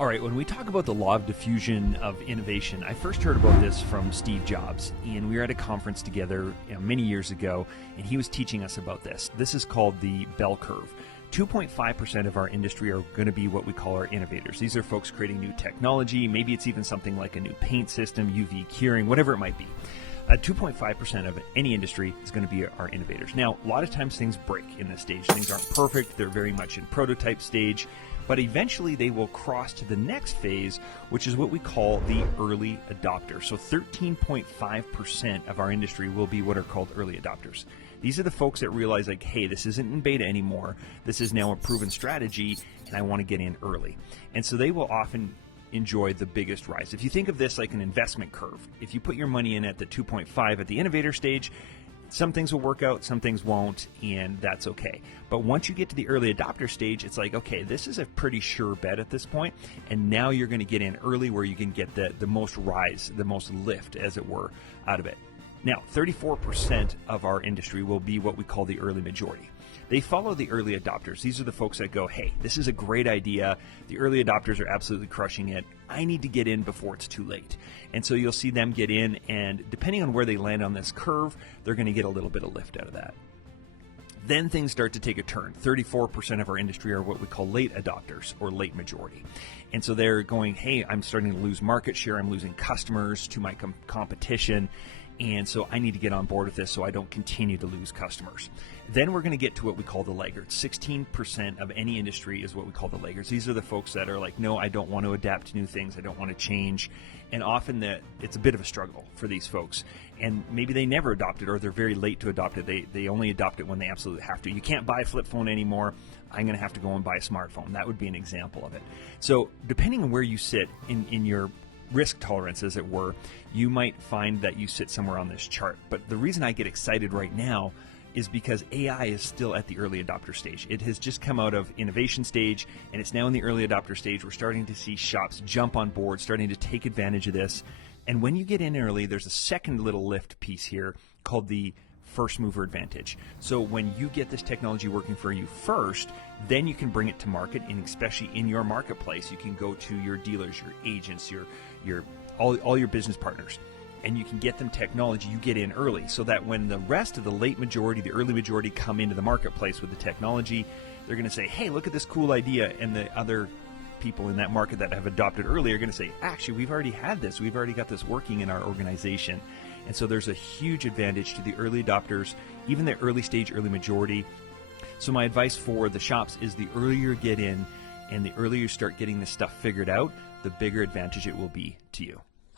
All right, when we talk about the law of diffusion of innovation, I first heard about this from Steve Jobs, and we were at a conference together many years ago, and he was teaching us about this. This is called the bell curve. 2.5% of our industry are going to be what we call our innovators. These are folks creating new technology. Maybe it's even something like a new paint system, UV curing, whatever it might be. 2.5% of any industry is going to be our innovators. Now, a lot of times things break in this stage. Things aren't perfect. They're very much in prototype stage. But eventually they will cross to the next phase, which is what we call the early adopter. So 13.5% of our industry will be what are called early adopters. These are the folks that realize, like, hey, this isn't in beta anymore. This is now a proven strategy, and I want to get in early. And so they will often enjoy the biggest rise. If you think of this like an investment curve, if you put your money in at the 2.5 at the innovator stage, some things will work out, some things won't, and that's okay. But once you get to the early adopter stage, it's like, okay, this is a pretty sure bet at this point, and now you're going to get in early where you can get the most rise, the most lift, as it were, out of it. Now, 34% of our industry will be what we call the early majority. They follow the early adopters. These are the folks that go, hey, this is a great idea. The early adopters are absolutely crushing it. I need to get in before it's too late. And so you'll see them get in, and depending on where they land on this curve, they're going to get a little bit of lift out of that. Then things start to take a turn. 34% of our industry are what we call late adopters or late majority. And so they're going, hey, I'm starting to lose market share. I'm losing customers to my competition. And so I need to get on board with this so I don't continue to lose customers. Then we're going to get to what we call the laggards. 16% of any industry is what we call the laggards. These are the folks that are like, no, I don't want to adapt to new things. I don't want to change. And often it's a bit of a struggle for these folks. And maybe they never adopt it, or they're very late to adopt it. They only adopt it when they absolutely have to. You can't buy a flip phone anymore. I'm going to have to go and buy a smartphone. That would be an example of it. So depending on where you sit in your risk tolerance, as it were, you might find that you sit somewhere on this chart. But the reason I get excited right now is because AI is still at the early adopter stage. It has just come out of innovation stage, and it's now in the early adopter stage. We're starting to see shops jump on board, starting to take advantage of this. And when you get in early, there's a second little lift piece here called the first mover advantage. So when you get this technology working for you first, then you can bring it to market, and especially in your marketplace, you can go to your dealers, your agents, all your business partners, and you can get them technology. You get in early so that when the rest of the late majority, the early majority come into the marketplace with the technology, they're going to say, hey, look at this cool idea. And the other people in that market that have adopted early are going to say, actually, we've already had this. We've already got this working in our organization. And so there's a huge advantage to the early adopters, even the early stage, early majority. So my advice for the shops is the earlier you get in and the earlier you start getting this stuff figured out, the bigger advantage it will be to you.